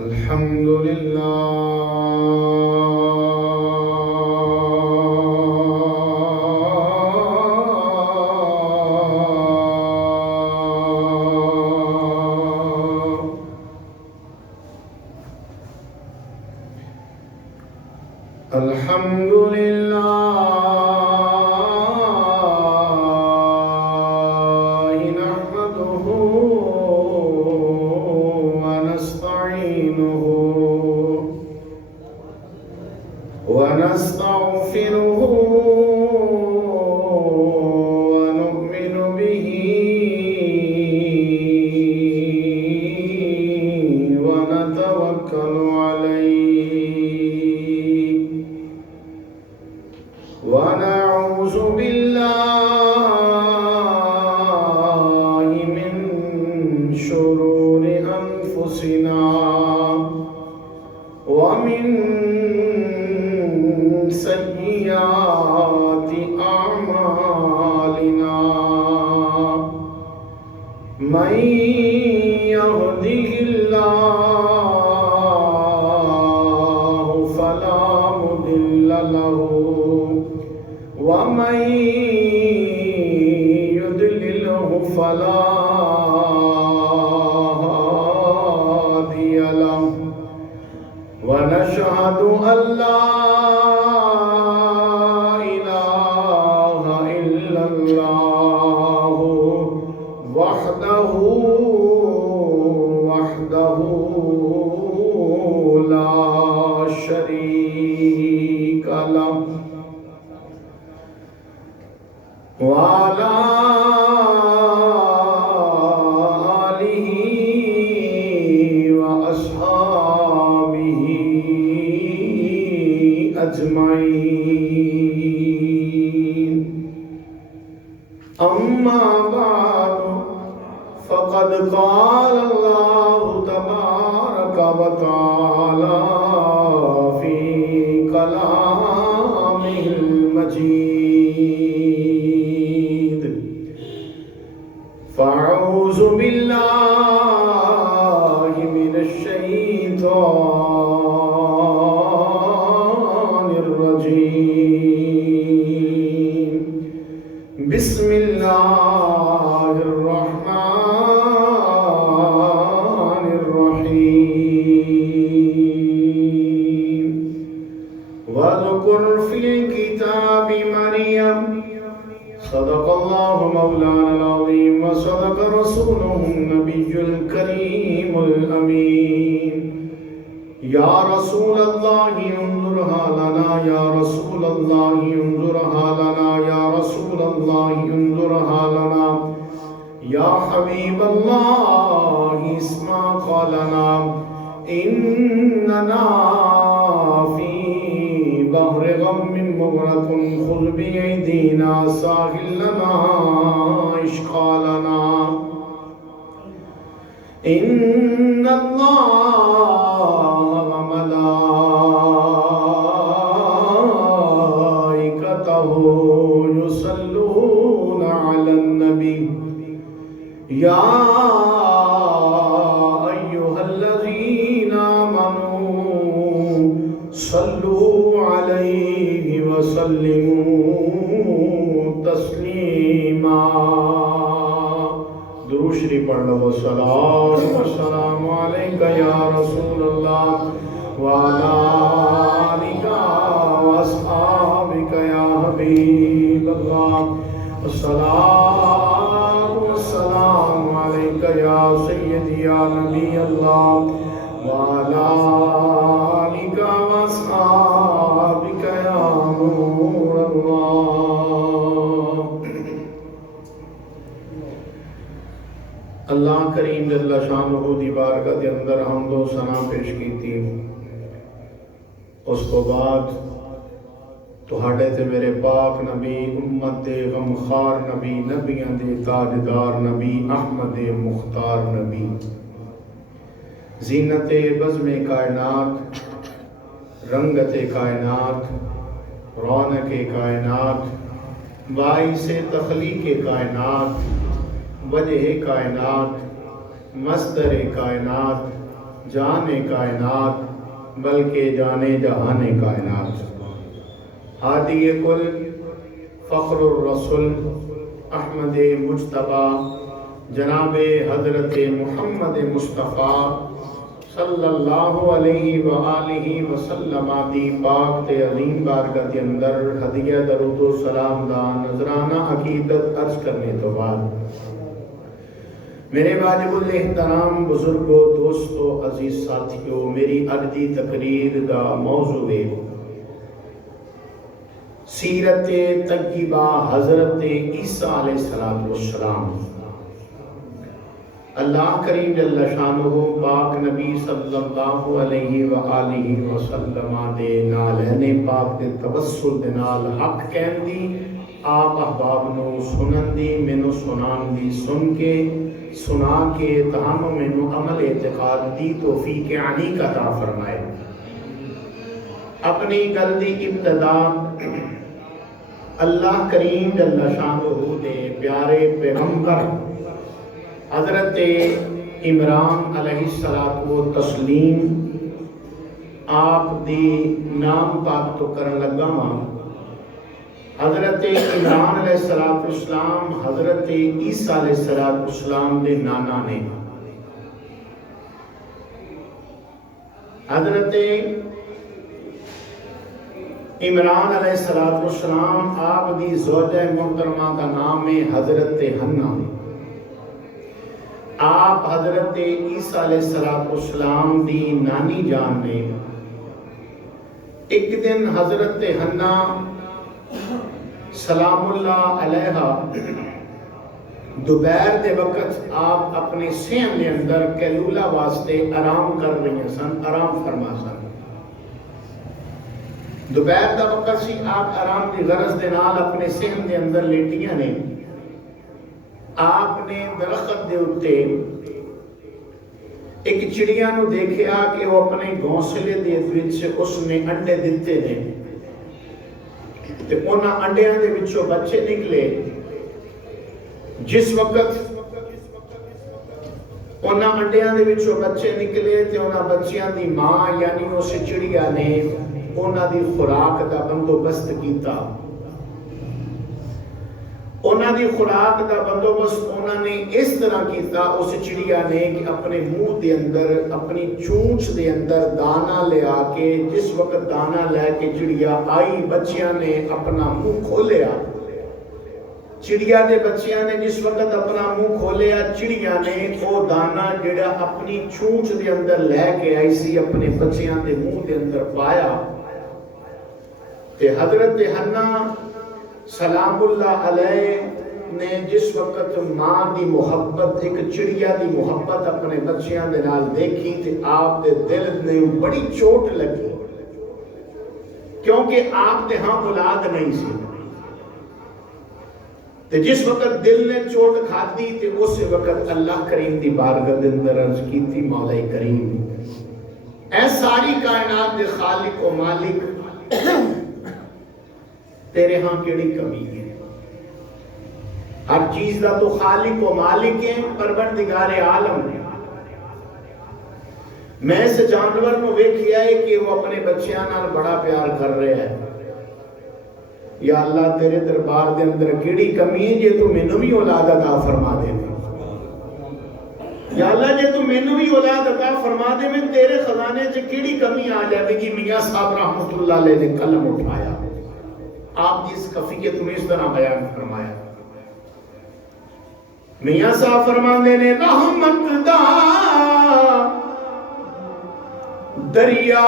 الحمد لله نحمده ونستعينه ونستغفره ونؤمن به ونتوكل عليه ونعوذ بالله من شرور أنفسنا ومن سيئات أعمالنا من يهده الله فلا مضل له ومن يضلله فلا هادي له ونشهد أن لا إله إلا الله وحده لا شريك له وعلى آله وأصحابه أجمعين أما بعد فقد قال الله تبارك وتعالى في كلامه المجيد فأعوذ بالله من الشيطان الرجيم بسم الله الرحمن الرحيم واذكر في الكتاب مريم صدق الله مولانا العظيم وصدق رسوله النبي الكريم الأمين يا رسول الله انظرها لنا يا رسول الله انظرها لنا يا رسول الله انظرها لنا يا حبيب الله اسمع قولنا إننا في بحر غم مغرق خذ بأيدينا ساحل لنا إشقالنا إن الله وملائكته يصلون على النبي يا أيها الذين آمنوا صلوا عليه وسلموا تسليما درود شریف پڑھ لو السلام علیک یا رسول اللہ وعلی آلک واصحابک یا حبیب اللہ السلام علیک یا سیدی یا نبی اللہ وعلی آلک واصحابک یا نور اللہ. اللہ کریم جل شانہ دی بارگاہ دے اندر حمد و ثنا پیش کیتی. اس کو بعد تہاڈے تے میرے پاک نبی امت دے غمخوار نبی نبیاں دے تاجدار نبی احمد مختار نبی زینت بزم کائنات رنگت کائنات رونق کائنات باعث تخلیق کائنات وجہ کائنات مصدر کائنات جان کائنات بلکہ جان جہان کائنات، ہادی کل فخر الرسول احمد مجتبیٰ جناب حضرت محمد مصطفیٰ صلی اللہ علیہ وآلہ وسلم دی پاک تے عظیم بارگاہ کے اندر ہدیہ درود و سلام دا نذرانہ عقیدت عرض کرنے تو بعد، میرے واجب الاحترام بزرگوں، دوستوں، عزیز ساتھیوں، میری اج دی تقریر دا موضوع ہے سیرت طیبہ حضرت عیسیٰ علیہ السلام۔ اللہ کریم جل شانہ پاک نبی صلی اللہ علیہ وآلہ وسلم دے نالین پاک دے توسل دے نال حق کہن دی، آپ احباب نو سنن دی، مینو سنان دی، سن کے سنا کے تہانوں مینو عمل اعتقاد دی توفیق علی کا عطا فرمائے۔ اپنی گل دی ابتدا اللہ کریم جل شانہ دے پیارے پیغمبر حضرت عمران علیہ السلام آپ دی نام پاک تو کرن لگا ہاں۔ حضرت عمران علیہ السلام حضرت عیسیٰ علیہ السلام دے نانا نے۔ حضرت عمران علیہ السلام آپ دی زوجہ محترمہ کا نام ہے حضرت حنہ۔ آپ حضرت عیسیٰ علیہ السلام دی نانی جان نے۔ ایک دن حضرت حنہ سلام اللہ علیہ دوپہر دے وقت آپ اپنے سین دے اندر کیلولہ واسطے آرام کر رہی سن، آرام فرما سن۔ دوپہر دا وقت سی، آپ آرام دی غرض دے نال اپنے سین دے اندر لیٹیاں نے۔ آپ نے درخت دے اتے ایک چڑیاں نو دیکھیا کہ وہ اپنے گھونسلے دے وچ اس نے انڈے دیتے نے، تے انہاں انڈیاں دے وچوں بچے نکلے۔ جس وقت انہاں انڈیاں دے وچوں بچے نکلے تے انہاں بچیاں دی ماں یعنی اس چڑیا نے انہاں دی خوراک دا بندوبست کیتا۔ انہاں دی خوراک دا بندوبست انہاں نے اس طرح کیتا، اس چڑیا نے کہ اپنے منہ دے اندر، اپنی چونچ دے اندر دانا لے آ کے، جس وقت دانا لے کے چڑیا آئی، بچیاں نے اپنا منہ کھولیا۔ چڑیا دے بچیاں نے جس وقت اپنا منہ کھولیا، چڑیا نے وہ دانا جڑا اپنی چونچ دے اندر لے کے آئی سی اپنے بچیاں دے منہ دے اندر پایا۔ تے حضرت حنہ سلام اللہ علیہ نے جس وقت ماں دی محبت، ایک چڑیا دی محبت اپنے بچیاں دے نال دیکھی تے آپ دے دل نے بڑی چوٹ لگی، کیونکہ آپ دے ہاں اولاد نہیں سی۔ تے جس وقت دل نے چوٹ کھاتی تے اس وقت اللہ کریم دی بارگاہ دے اندر عرض کیتی، مولا کریم اے ساری کائنات دے خالق و مالک، تیرے ہاں کیڑی کمی ہے؟ ہر چیز دا تو خالق و مالک ہے، پروردگار عالم ہے۔ میں اس جانور کو ویکھیا ہے کہ وہ اپنے بچیاں نال بڑا پیار کر رہے ہیں۔ یا اللہ تیرے دربار دے اندر کیڑی کمی ہے جے تو مینوں بھی اولاد عطا فرما دے۔ یا اللہ جے تو مینوں بھی اولاد عطا فرما دے، میں تیرے خزانے سے کیڑی کمی آ جائے گی۔ میاں صاحب رحمۃ اللہ علیہ نے قلم اٹھایا، آپ جس کفیت میں اس طرح بیان فرمایا۔ میاں صاحب فرماندے نے رحمت دا دریا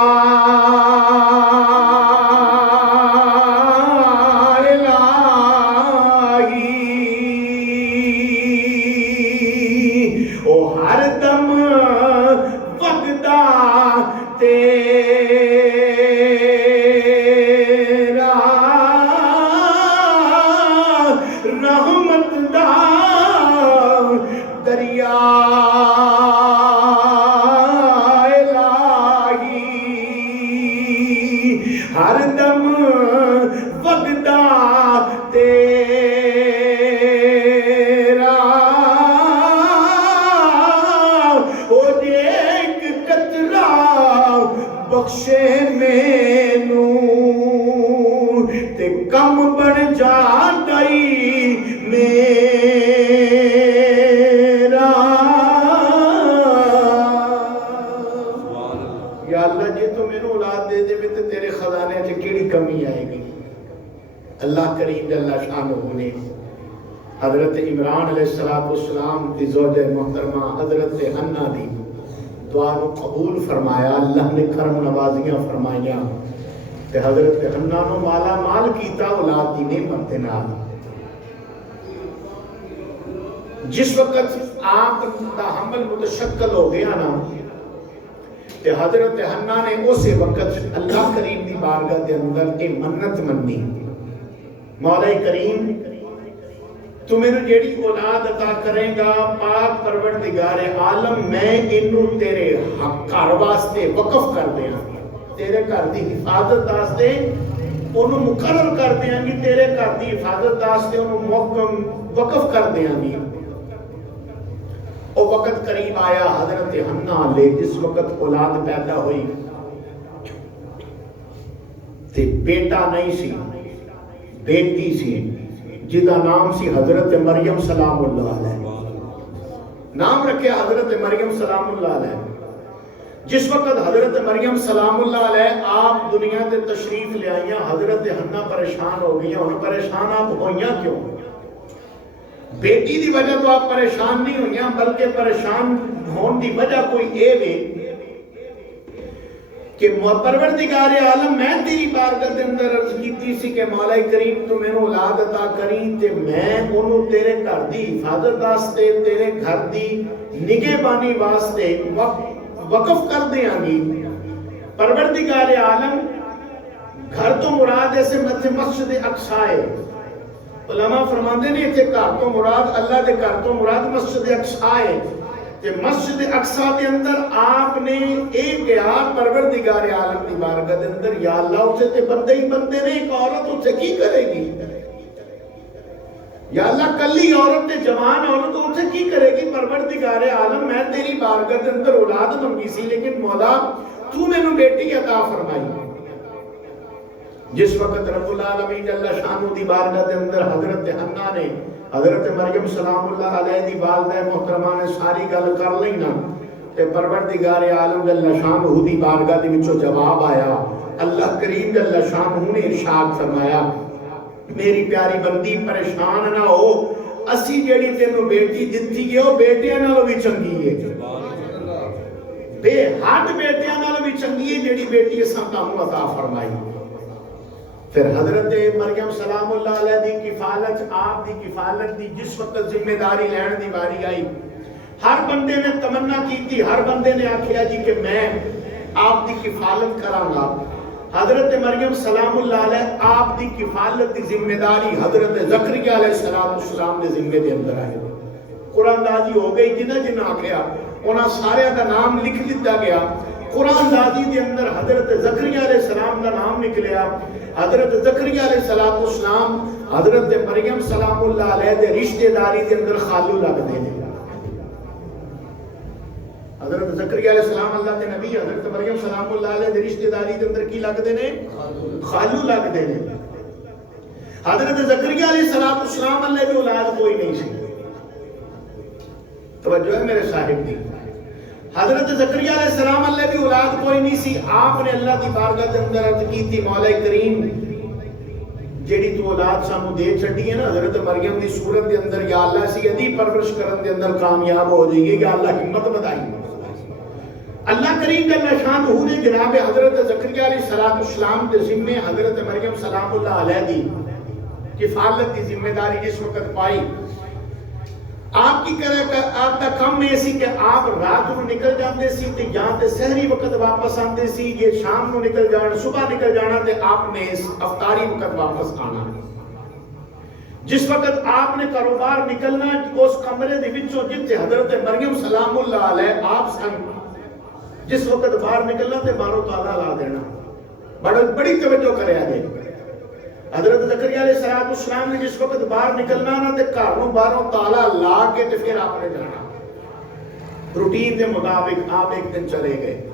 ہر دم وگدا تیرا، او جے ایک بخشے مینوں تے کم بن جاندائی میرا یا اللہ جی تو میں نے اولاد دے دے میں تیرے خزانے سے کیڑی کمی آئے گی اللہ کریم جل شانہ نے حضرت عمران علیہ السلام دی زوجہ محترمہ حضرت حنہ دی دعا کو قبول فرمایا اللہ نے کرم نوازیاں فرمائیاں تے حضرت حنہ نو مالا مال کیتا اولاد دی نعمت دے نال جس وقت آپ دا حمل متشکل ہو گیا نا تے حضرت حنہ نے اسی وقت اللہ کریم دی بارگاہ دے اندر ایک منت منی مولا کریم تو میرے جیڑی اولاد عطا کریں گا پاک پروردگار عالم میں انہوں تیرے گھر واسطے وقف کر دیاں تیرے گھر دی حفاظت واسطے انہوں مقرر کر دیاں گی تیرے گھر دی حفاظت واسطے انہوں محکم وقف کر دیاں گی اور وقت قریب آیا حضرت حنہ لے جس وقت اولاد پیدا ہوئی تے بیٹا نہیں سی بیٹی سی جدا نام سی حضرت مریم سلام اللہ علیہ نام رکھے حضرت مریم سلام اللہ علیہ جس وقت حضرت مریم سلام اللہ علیہ آپ دنیا تے تشریف لے آئیاں حضرت حنہ پریشان ہو گئی انہوں پریشان آپ ہوئیاں کیوں بیٹی دی وجہ تو آپ پریشان نہیں ہوئیاں بلکہ پریشان ہون دی وجہ کوئی اے وے کہ پروردگار عالم میں تیری بارگاہ دے اندر عرض کیتی سی کہ مولا کریم تو میں نے اولاد عطا کری تے میں انہوں تیرے گھر دی حفاظت واسطے تیرے گھر دی نگہبانی واسطے وقف کر دیاں گی پروردگار عالم گھر تو مراد ایسے مسجد اقصی ہے علماء فرماندے نے کہ گھر تو مراد اللہ دے گھر تو مراد مسجد اقصی ہے کہ مسجد اقصی کے اندر آپ نے ایک کہا پروردگار عالم دی بارگاہ دے اندر یا اللہ اسے تے بندے ہی بندے نے ایک عورت اسے کی کرے گی یا اللہ کلی عورت تے جوان عورت اسے کی کرے گی پروردگار عالم میں تیری بارگاہ دے اندر اولاد منگی سی لیکن مولا تو میں نے بیٹی عطا فرمائی جس وقت رب العالمین جل شانہ دی بارگاہ دے اندر حضرت حنہ نے حضرت مریم سلام اللہ علیہ دی والدہ محترمہ نے ساری گل کر لینا تے پروردگار عالم جل شانہ دی بارگاہ دی وچوں جواب آیا اللہ کریم جل شانہ نے ارشاد فرمایا میری پیاری بندی پریشان نہ ہو اسی جیڑی تینوں بیٹی دتی ہے وہ بیٹیاں نالوں بھی چنگی ہے بے حد بیٹیاں نالوں بھی چنگی ہے جیڑی بیٹی اساں تانوں عطا فرمائی پھر حضرت مریم سلام اللہ علیہ دی کفالت آپ دی کفالت دی جس وقت ذمہ داری لین دی باری آئی ہر بندے نے تمنا کی تھی ہر بندے نے آکھیا جی کہ میں آپ دی کفالت کراں گا حضرت مریم سلام اللہ علیہ آپ دی کفالت دی ذمہ داری حضرت زکریا علیہ السلام دے ذمہ دے اندر آئے قرآن دازی ہو گئی جنہ جنہ آکھیا انہاں سارے دا نام لکھ دیتا گیا قرآن دازی دے اندر حضرت زکریا علیہ السلام دا نام نکلیا حضرت زکریا علیہ السلام حضرت مریم سلام اللہ علیہ دے رشتہ داری دے اندر خالو لگ دینے حضرت زکریا علیہ السلام اللہ دے نبی حضرت مریم سلام اللہ علیہ دے رشتہ داری دے اندر کی لگ دینے خالو لگ دینے حضرت زکریا علیہ السلام اللہ بھی اولاد کوئی نہیں سی توجہ ہے میرے صاحب دی حضرت زکریا علیہ السلام اللہ بھی اولاد کوئی نہیں سی آپ نے اللہ دی بارگاہ دے اندر عرض کی تھی مولا کریم جیڑی تو اولاد سانو دے چھڈی ہے نا حضرت مریم دی صورت دے اندر یا اللہ سی ادی پرورش کرن دے اندر کامیاب ہو جائیے یا اللہ ہمت بدائی اللہ کریم جل شانہ نے جناب حضرت زکریا علیہ السلام دے ذمے حضرت مریم سلام اللہ علیہ دی کفالت دی ذمہ داری جس وقت پائی آپ کی آپ کا کم میں سی کہ آپ رات کو نکل جاندے سی تے یہاں تے سحری وقت واپس آندے سی یہ شام کو نکل جانا صبح نکل جانا تے آپ نے افطاری وقت واپس آنا جس وقت آپ نے کاروبار نکلنا اس کمرے دے وچوں جتے حضرت مریم سلام اللہ علیہ آپ سن جس وقت باہر نکلنا تے باروں تالا لا دینا بڑی توجہ کرے آگے حضرت زکریا علیہ السلام نے جس وقت باہر نکلنا نا تے گھروں باہروں تالا لا کے تے پھر آپ نے جانا روٹین دے مطابق آپ ایک دن چلے گئے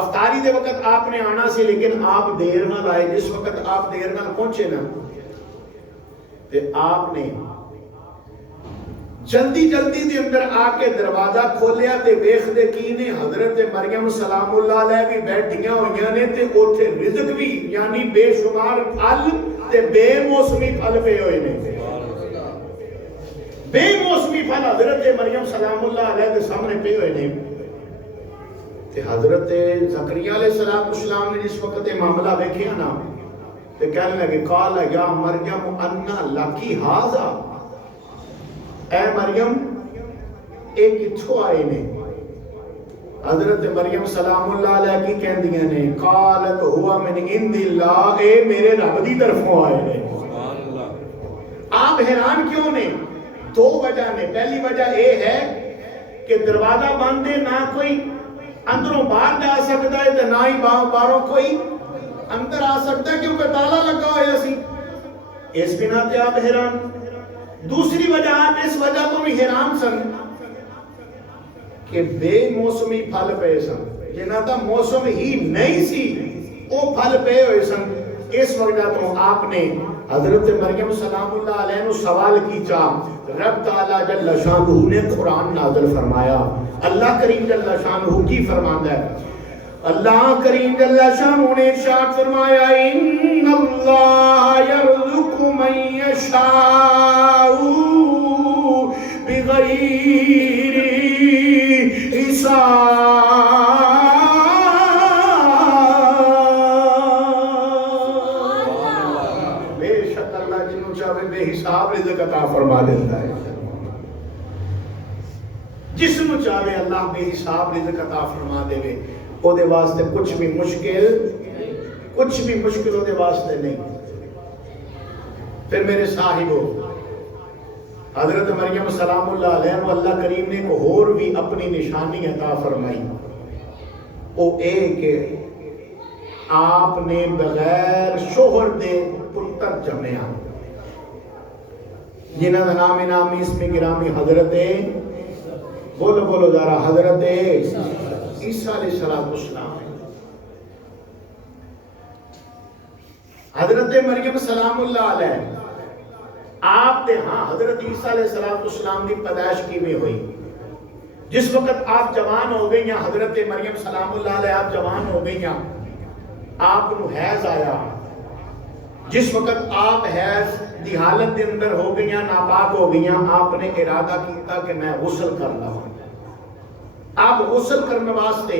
افطاری دے وقت آپ نے آنا سی لیکن آپ دیر نہ لائے. جس وقت آپ دیر نہ پہنچے نا تے آپ نے جلدی جلدی دے اندر آ کے دروازہ کھولیا تے ویکھ دے کی نے حضرت مریم سلام اللہ علیہ بھی بیٹھیاں ہوئیاں نے تے اوتھے رزق بھی یعنی بے شمار پھل تے بے موسمی پھل پے ہوئے نے. بے موسمی پھل حضرت مریم سلام اللہ علیہ کے سامنے پے ہوئے نے. تے حضرت زکریا علیہ السلام نے جس وقت یہ معاملہ ویکھیا نا تے کہنے لگے قال یا مریم انا لکی ھذا، اے مریم اے کتھوں آئے نے؟ حضرت مریم سلام اللہ علیہ کی کہندیاں نے قالت ہوا من عند اللہ، اے میرے رب دی طرفوں آئے نے. آپ حیران کیوں نے؟ دو وجہ نے. پہلی وجہ اے ہے کہ دروازہ بند ہے، نہ کوئی اندروں باہر جا سکتا ہے تے نہ ہی باہروں کوئی اندر آ سکتا ہے کیونکہ تالا لگا ہوا سی. اس بنا تے آپ حیران. دوسری وجہ آپ اس وجہ تو بھی حیران سن کہ بے موسمی پھل پے سن، جنہاں دا موسم ہی نہیں سی وہ پھل پے ہوئے سن. اس وجہ تو آپ نے حضرت مریم سلام اللہ علیہ نے سوال کیتا. رب تعالی جل شانہ نے قرآن نازل فرمایا. اللہ کریم جل شانہ کی فرماندا ہے؟ اللہ کریم جل شانہ نے ارشاد فرمایا ان اللہ یرزق من یشاء بغیر حساب. بے شک اللہ جنوں چاہے بے حساب رزق عطا فرما دیتا ہے. جس نو چاہے اللہ بے حساب رزق عطا فرما دے او دے واسطے کچھ بھی مشکل او دے واسطے نہیں. پھر میرے صاحبو حضرت مریم سلام اللہ علیہ و اللہ کریم نے کو اور بھی اپنی نشانی عطا فرمائی. او اے کہ آپ نے بغیر شوہر دے پتر جمعیا جنہاں دا نام اس میں گرامی حضرت بولو ذرا حضرت عیسیٰ علیہ السلام ہے. حضرت مریم سلام اللہ علیہ آپ نے ہاں حضرت عیسیٰ علیہ السلام کی پیدائش کی میں ہوئی. جس وقت آپ جوان ہو گئی ہیں حضرت مریم سلام اللہ علیہ آپ جوان ہو گئی ہیں آپ کو حیض آیا. جس وقت آپ حیض دی حالت دے اندر ہو گئی ہیں ناپاک ہو گئی ہیں آپ نے ارادہ کیتا کہ میں غسل کر لوں. آپ غسل کرنے واسطے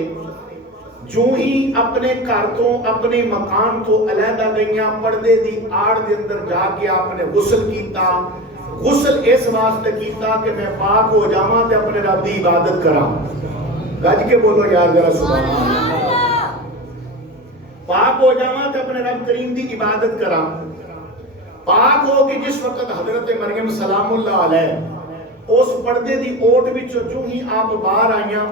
جو ہی اپنے گھر تو اپنے مکان تو علیحدہ گئیاں پردے دی آڑ دے اندر جا کے آپ نے غسل کیتا. غسل اس واسطے کیتا کہ میں پاک ہو جاواں تے اپنے رب دی عبادت کراں. گج کے بولو یار ذرا سبحان اللہ. پاک ہو جاواں تے اپنے رب کریم دی عبادت کراں. پاک ہو کہ جس وقت حضرت مریم سلام اللہ علیہ اس پردے دی اوٹ وچ جو ہی آپ باہر آئیاں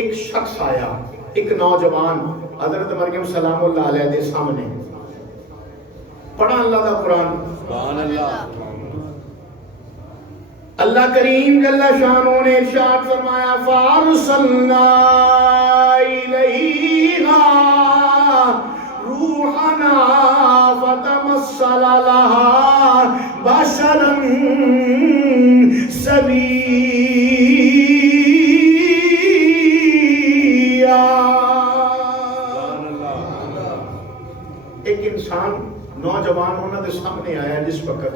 ایک شخص آیا، ایک نوجوان حضرت مریم سلام اللہ علیہ دے سامنے. پڑھا اللہ دا قرآن. سبحان اللہ. اللہ کریم جل شانہ نے ارشاد فرمایا فارسلنا الیہا روحنا فتمثل لها بشرا سویا. ایک انسان نوجوان ہونا دے سامنے آیا جس وقت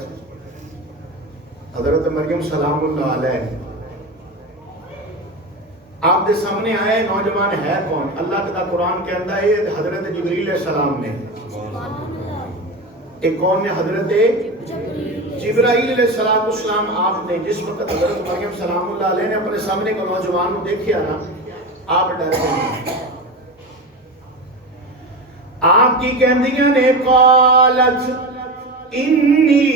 حضرت مریم سلام اللہ علیہ آپ دے سامنے آئے. نوجوان ہے کون؟ اللہ کا قرآن کے اندر ہے حضرت جبریل علیہ السلام نے. ایک کون نے؟ حضرت جبرائیل علیہ السلام. آپ نے جس وقت حضرت مریم سلام اللہ علیہ نے اپنے سامنے کو نوجوان دیکھیا نا آپ ڈر گئے. آپ کی کہندیاں نے قالت انی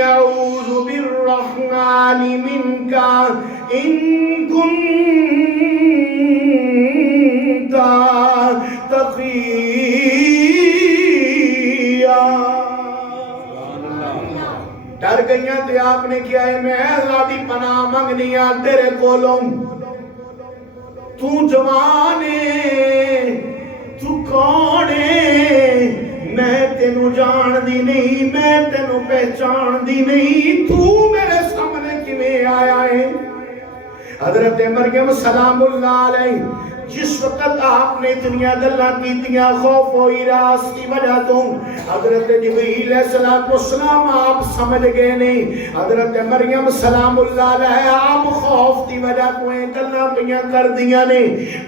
اعوذ بالرحمن منک ان کنت تقیا. ڈر گئیاں تے آپ نے کیا ہے میں اللہ دی پناہ منگنی آ تیرے کولوں. تو جوانے جان دی نہیں، میں تینو پہچان دی نہیں، تو میرے سامنے کیویں آیا ہے؟ حضرت مریم سلام اللہ علیہ جس وقت آپ نے دنیا گلاں کیتیاں خوف و ہراس کی وجہ تو حضرت جبریل علیہ السلام آپ سمجھ گئے نہیں، حضرت مریم سلام اللہ علیہ آپ خوف دی وجہ تو گلاں پیاں کر دیاں نے،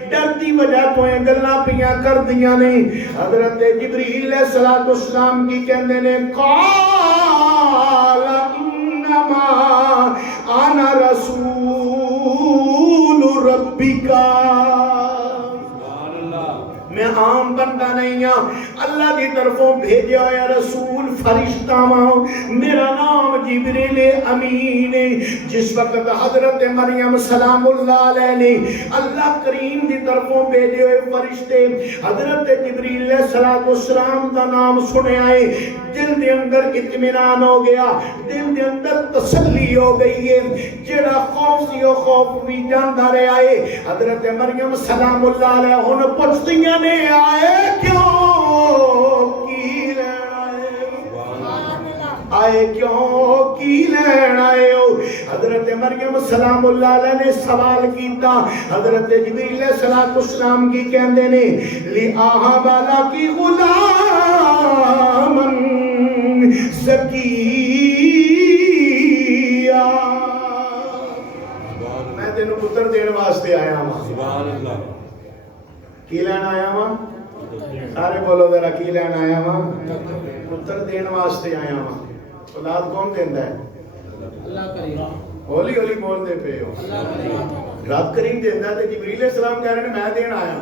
ڈر دی وجہ تو گلاں پیاں کر دیاں نے۔ حضرت جبریل علیہ السلام کی کہندے نے قال انما انا رسول ربکا، میں عام بندہ نہیں ہاں، اللہ کی طرفوں بھیجا ہوا رسول فرشتہ ہاں، میرا نام جبریل امین ہے۔ جس وقت حضرت مریم سلام اللہ علیہ نے اللہ کریم کی طرفوں بھیجے ہوئے فرشتے حضرت جبریل علیہ السلام کا نام سنے آئے، دل دے اندر اطمینان ہو گیا، دل دے اندر تسلی ہو گئی ہے، جڑا خوف سی وہ خوف بھی جاندا رہا ہے۔ حضرت مریم سلام اللہ علیہ ہن پوچھدیاں نے آئے کیوں کی لین آئے کیوں کی لین آئے ہو؟ حضرت مریم سلام اللہ علیہ نے سوال کیتا، حضرت جبریل علیہ السلام کی کہندے نے لِآہَا بالا کی غلامن زکیہ، میں تینوں پتر دین واسطے آیا ہوں۔ سبحان اللہ، کی لین آیا ہوں؟ سارے بولو ذرا کی لین آیا ہوں؟ پتر دین واسطے آیا ہوں۔ اولاد کون دیندا ہے؟ اللہ کریم۔ ہولی ہولی بول دے پے ہو، رب کریم دیندا ہے تے جبریل علیہ السلام کہہ رہے ہیں میں دین آیا۔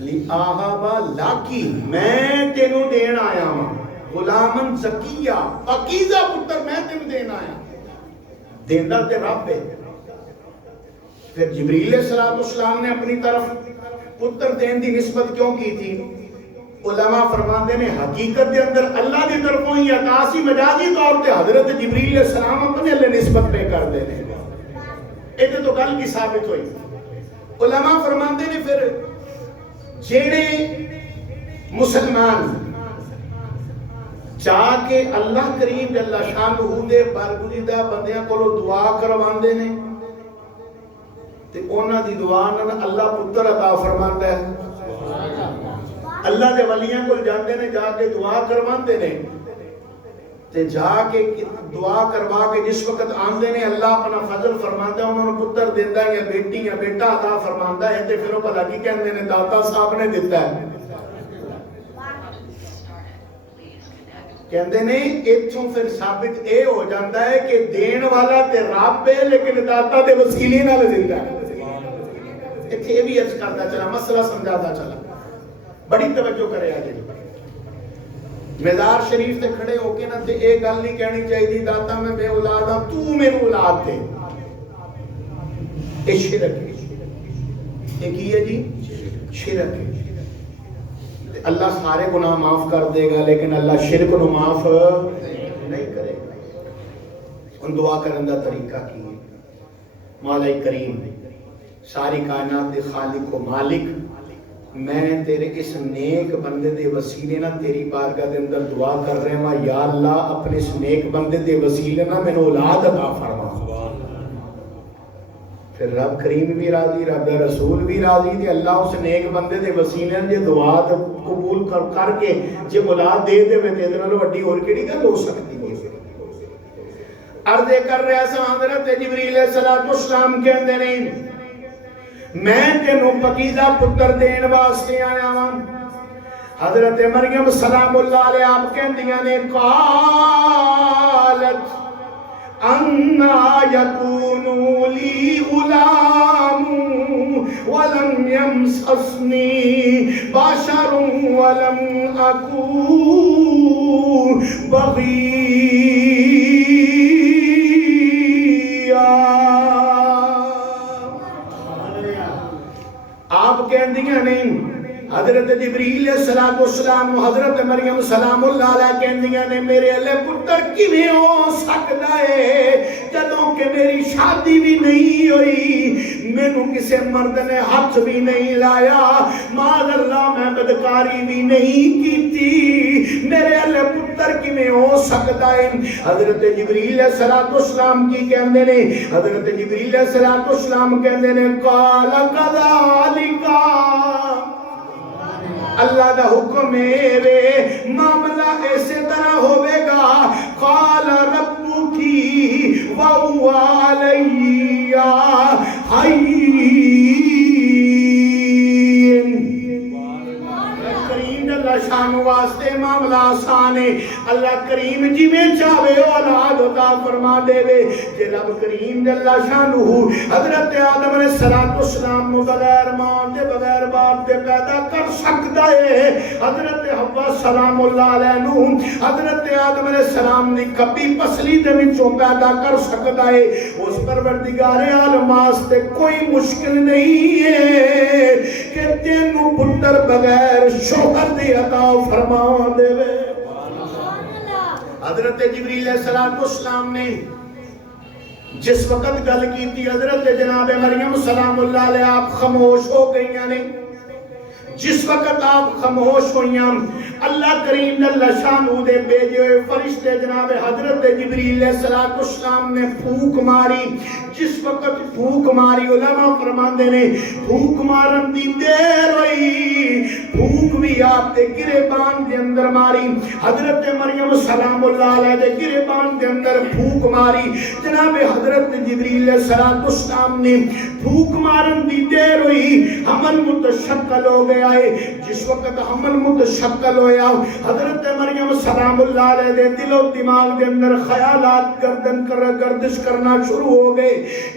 لِآہَا لاکی، میں تینوں دین آیا ہوں، غلامن زکیہ، پاکیزہ پتر میں تینوں دین آیا۔ دیندا تے رب ہے۔ پھر جبریل علیہ السلام نے اپنی طرف پتر دین دی نسبت کیوں کی تھی؟ علماء فرماندے نے حقیقت دے اندر اللہ دی طرفوں ہی عطا سی، مجازی طور تے حضرت جبریل علیہ السلام اپنے اللہ نسبت پہ کر دے نے۔ ایتے تو گل کی ثابت ہوئی۔ علماء فرماندے نے پھر جیڑے مسلمان جا کے اللہ کریم جل شانہ دے برگزیدہ بندیاں کولوں دعا کرواندے نے تے انہاں دی دعا نال اللہ پتر عطا فرماندا ہے۔ اللہ دے ولیاں کول جاندے نے، جا کے دعا کرواندے نے تے جا کے دعا کروا کے جس وقت آندے نے اللہ اپنا فضل فرماندا ہے، انہاں نوں پتر دیندا ہے یا بیٹی یا بیٹا عطا فرماندا ہے تے پھر او بھلا کی کہندے نے داتا صاحب نے دتا ہے۔ کہندے نے ایتھوں پھر ثابت اے ہو جاندا ہے کہ دین والا تے رب ہے لیکن داتا دے وسیلے نال دیندا ہے۔ ایتھے یہ بھی عرض کردا چلا، مسئلہ سمجھاتا چلا، بڑی توجہ کرے آج۔ مزار شریف تے کھڑے ہو کے نہ تے ایک گل نہیں کہنی چاہیے داتا میں بے اولاد ہاں تو میرے اولاد دے، یہ شرک ہے۔ یہ کی ہے جی؟ شرک ہے۔ اللہ سارے گناہ معاف کر دے گا لیکن اللہ شرک نو معاف نہیں کرے گا۔ ان دعا کرن دا طریقہ کی ہے؟ مولا کریم ساری کائنات دے خالق و مالک، میں تیرے اس نیک بندے دے وسیلے نہ تیری بارگاہ دے اندر دعا کر رہے ہیں یا اللہ اپنے اس نیک بندے دے وسیلے نہ میں نے اولاد عطا فرما۔ پھر رب کریم بھی راضی، رب دا رسول بھی راضی تے اللہ اس نیک بندے دے وسیلے نے دعا قبول کر کے جے اولاد دے دے تے ادھر نال وڈی اور کیڑی گل ہو سکتی ہے؟ عرض کر رہا سا حضرت جبریل علیہ السلام کہندے نہیں میں تینوں پاکیزہ پتر دین واسطے آیا ہوں۔ حضرت مریم سلام اللہ علیہ آپ کہندیاں نے قالت انا یکون لی غلام ولم یمسسنی بشر ولم اکون بغیا۔ آپ کہندیاں نہیں حضرت جبریل علیہ السلام حضرت مریم سلام اللہ علیہ کہندیاں نے میرے اللہ پتر کیویں ہو سکدا ہے جدوں کہ میری شادی بھی نہیں ہوئی، مینوں کسی کسے مرد نے ہاتھ بھی نہیں لایا، معاذ اللہ میں بدکاری بھی نہیں کیتی، میرے اللہ پتر کی میں ہو سکتا ہے؟ حضرت جبریل علیہ السلام کی کہندے نے، حضرت جبریل علیہ السلام کہندے نے قال کذالک، اللہ دا حکم ہے معاملہ ایسے طرح ہوئے گا، قال رب کی وَهُوَ عَلَيَّ حَيٍّ، کریم اللہ شان واسطے معاملہ آسان ہے، اللہ کریم جی میں چاہے اولاد عطا فرما دے وے، جے رب کریم جل شانہ حضرت آدم علیہ السلام نو بغیر ماں دے بغیر باپ دے پیدا کر سکتا ہے، حضرت حوا سلام اللہ علیہ نو حضرت آدم علیہ السلام نے کبھی پسلی دے وچوں پیدا کر سکتا ہے، اس پروردگار عالم واسطے کوئی مشکل نہیں ہے کہ تینوں پتر بغیر شوہر دی عطا فرما دے وے۔ حضرت جبریل علیہ السلام نے جس وقت گل کی تھی، حضرت جناب مریم سلام اللہ علیہ آپ خاموش ہو گئی ہیں، جس وقت آپ خاموش ہوئیاں اللہ کریم جل شانہ دے بھیجے ہوئے فرشتے جناب حضرت جبریل علیہ السلام نے پھوک ماری، جس وقت پھوک ماری علماء فرماندے نے پھوک مارن دی دیر ہوئی، پھوک بھی آپ دے گریبان دے اندر ماری، حضرت مریم سلام اللہ علیہ دے گریبان دے اندر پھوک ماری، جناب حضرت جبریل علیہ السلام نے پھوک مارن دی دیر ہوئی، حمل متشکل ہو گیا ہے، جس وقت حمل متشکل ہویا حضرت مریم سلام اللہ علیہ دے دل و دماغ دے اندر خیالات گردش کرنا شروع ہو گئے،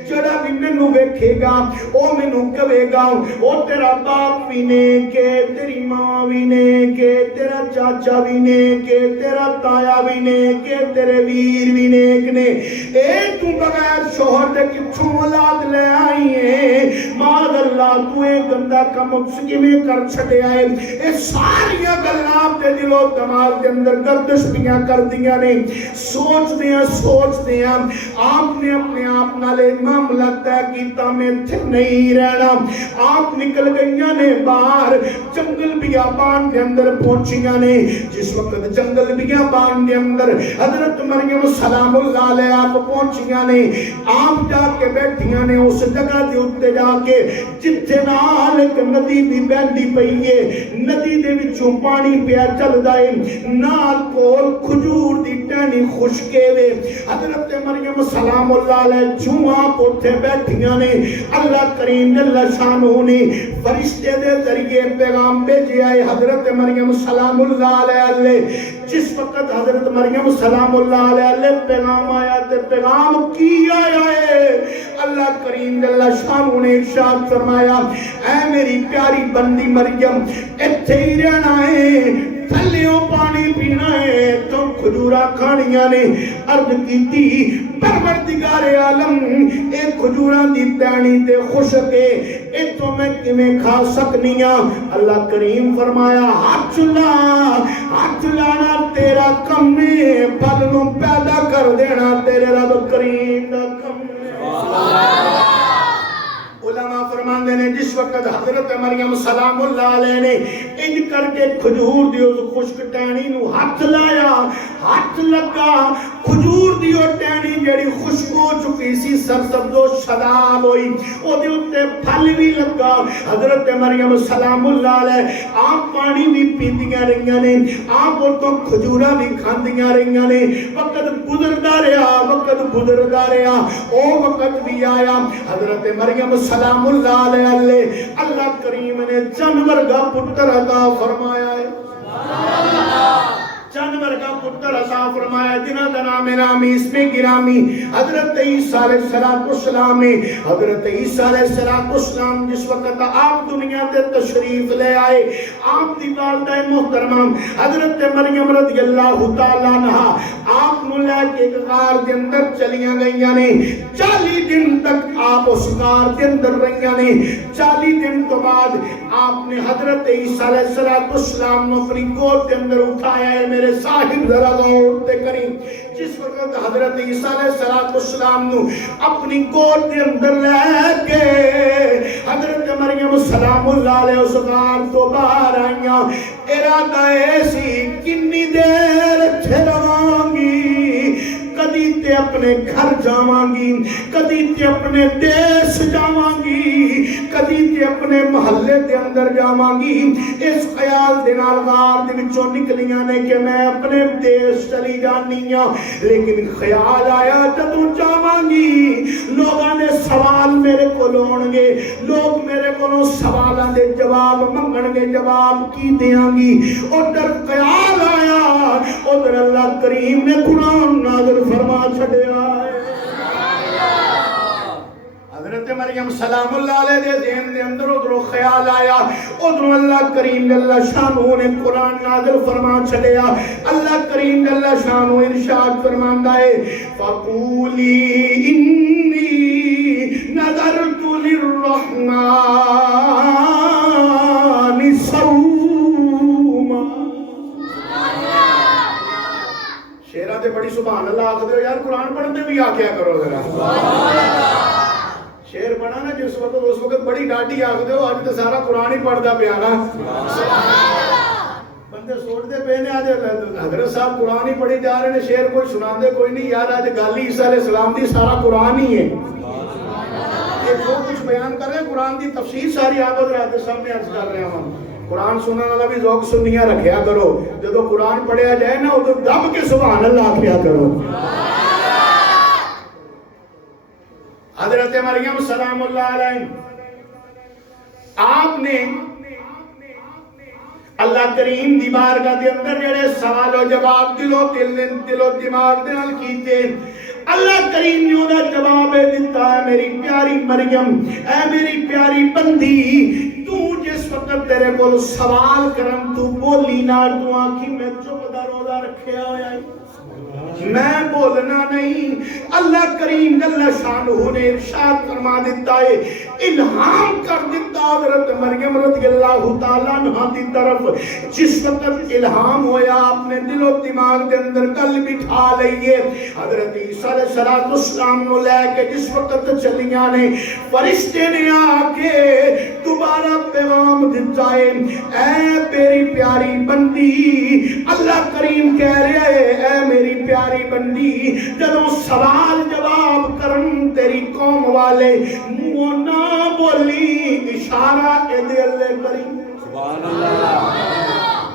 جڑا بھی مینوں ویکھے گا او مینوں کہے گا او تیرا باپ بھی نے کہ تیری ماں بھی نے کہ تیرا چاچا بھی نے کہ تیرا تایا بھی نے کہ تیرے ویر بھی نے کہ اے تو بغیر شوہر دے کتھوں اولاد لے آئی ہے، معاذ اللہ تو اے گندا کم کیویں کر چھڈیا ہے، اے ساری گلاں آپ دے دل و دماغ دے اندر گردش پیاں کر دیاں نے، سوچ دیاں آپ نے اپنے آپ نالے معاملہ طے کیتا میں تھے نہیں رہنا، آپ نکل گئیاں نے باہر جنگل بیابان دے اندر پہنچیاں نے، جس وقت جنگل بیابان دے اندر حضرت مریم سلام اللہ علیہ آپ پہنچیاں نے، آپ جا کے بیٹھیاں نے اس جگہ دے اتے جا کے جتھے نال ایک ندی بھی بہندی پئی ہے، ندی دے وچوں پانی پیا چلدا ہے، نال کول کھجور دی ٹہنی خشکے وے، حضرت مریم سلام اللہ علیہ جوں آپ اٹھے بیٹھیاں نے، اللہ کریم جل شانہ نے فرشتے دے ذریعے پیغام بھیجے آئے حضرت مریم سلام اللہ علیہ، جس وقت حضرت مریم سلام اللہ علیہ پیغام آیا تے پیغام کی آیا ہے، اللہ کریم جل شانہ نے ارشاد فرمایا اے میری پیاری بندی مریم ایتھے ہی رہنا ہے، تھلیوں پانی پینا ہے، تو کھجورا کھانیاں نے، عرض کی تھی پروردگار عالم ایک کھجورا دی تینی تے خشک ہے، ایک تو میں کمیں کھا سکنیاں، اللہ کریم فرمایا ہاتھ لانا تیرا کم ہے، پھلوں پیدا کر دینا تیرے رب کریم دا کم ہے۔ علماء فرماندے نے جس وقت حضرت مریم سلام اللہ علیہ نے ان کر کے کھجور دی اس خشک ٹہنی نو ہاتھ لایا، ہاتھ لگا، کھجور دی وہ ٹہنی جڑی خشک ہو چکی سی سرسبز و شاداب ہوئی، او دے اتے پھل بھی لگا، حضرت مریم سلام اللہ علیہ آپ پانی بھی پیندیاں رہیاں نے، آپ اور تو کھجورا بھی کھاندیاں رہیاں نے، وقت گزردا رہا، او وقت بھی آیا، حضرت مریم سلام اللہ علیہ اللہ کریم نے جانور کا پتر عطا فرمایا ہے، جانور کا پتر عطا فرمایا جنہ دا نام اسم گرامی حضرت عیسیٰ علیہ السلام ہے۔ حضرت عیسیٰ علیہ السلام جس وقت آپ دنیا دے تشریف لے آئے، آپ دی والدہ محترمہ حضرت مریم رضی اللہ تعالیٰ عنہا آپ نو لے کے غار دے اندر چلیاں گئیاں نے، 40 دن تک آپ اس غار دے اندر رہیاں نے، 40 دن تو بعد آپ نے حضرت عیسیٰ علیہ السلام نو اپنی گود دے اندر اٹھایا ہے، میرے صاحب ذرا غور تے کریں، جس وقت حضرت عیسیٰ علیہ السلام نو اپنی گود دے اندر لے کے مریم سلام اللہ علیہ اس غار تو باہر آئیاں، ارادہ ایسی کنی دیر اتھے رہانگی، کدی تے اپنے گھر جاوانگی، کدی تے اپنے دیس جاوانگی، کدی تے اپنے محلے دے اندر جاوانگی۔ اس خیال دے نال غار دے وچوں نکلیاں نے کہ میں اپنے دیس چلی جانی ہاں، لیکن خیال آیا جدوں جاوانگی لوگاں نے سوال میرے کو لون گے، لوگ میرے کو سوالاں دے جواب منگن گے، جواب کی دیاں گی۔ ادھر خیال آیا، ادھر اللہ کریم نے قرآن نازل فرما چھڑیا ہے۔ حضرت مریم سلام اللہ علیہ دے ذہن دے اندر ادھر خیال آیا، ادھر اللہ کریم جل شانہ نے قرآن نازل فرما چھڑیا۔ اللہ کریم جل شانہ ارشاد فرماندا ہے فقولی انی نذرت للرحمن صوما۔ شیرہ تے بڑی سبحان اللہ آکھ دے یار، قرآن پڑھتے بھی آکھیا کرو ذرا۔ شیر پڑھا نا جس وقت، اس وقت بڑی ڈاٹی آکھ دے، آج تو سارا قرآن ہی پڑھدا پیا نا۔ بندے سوچتے پے نے آج حضرت صاحب قرآن ہی پڑھی جا رہے ہیں، شیر کوئی سناندے کوئی نہیں یار، آج گل ہی عیسیٰ علیہ السلام دی سارا قرآن ہی ہے۔ یہ جو کچھ بیان کر رہے ہیں قرآن دی تفسیر ساری آپ حضرات کے سامنے عرض کر رہے ہیں۔ قرآن سننے والا بھی ذوق سنیاں رکھیا کرو، جب قرآن پڑھیا جائے نا ادھر دب کے سبحان اللہ کیا کرو۔ حضرت مریم سلام اللہ علیہ آپ نے اللہ کریم دی بارگاہ دے اندر جڑے سوال و جواب دل و دماغ دے نال کیتے، اللہ کریم نے انہاں جواب دیتا ہے میری پیاری مریم، اے میری پیاری بندی، تو جس وقت تیرے کو سوال کرن تو بولی نہ، تو آنکھی میں چپ دا روزہ رکھیا ہویا ہے، میں بولنا نہیں۔ اللہ کریم جل شانہ نے ارشاد فرما دیتا ہے، الہام کر دیتا حضرت مریم رضی اللہ تعالیٰ عنہ دی طرف۔ جس وقت الہام ہویا اپنے دل و دماغ دے اندر گل بٹھا لئیے، حضرت عیسیٰ علیہ السلام نو لے کے جس وقت چلیاں نے، فرشتے نے آ کے دوبارہ پیغام دیتا ہے، اے میری پیاری بندی، اللہ کریم کہہ رہے اے میری پیاری بندی، جدوں سوال جواب کرن تیری قوم والے منہ نہ بولی، اشارہ دے اللہ کریم، سبحان اللہ،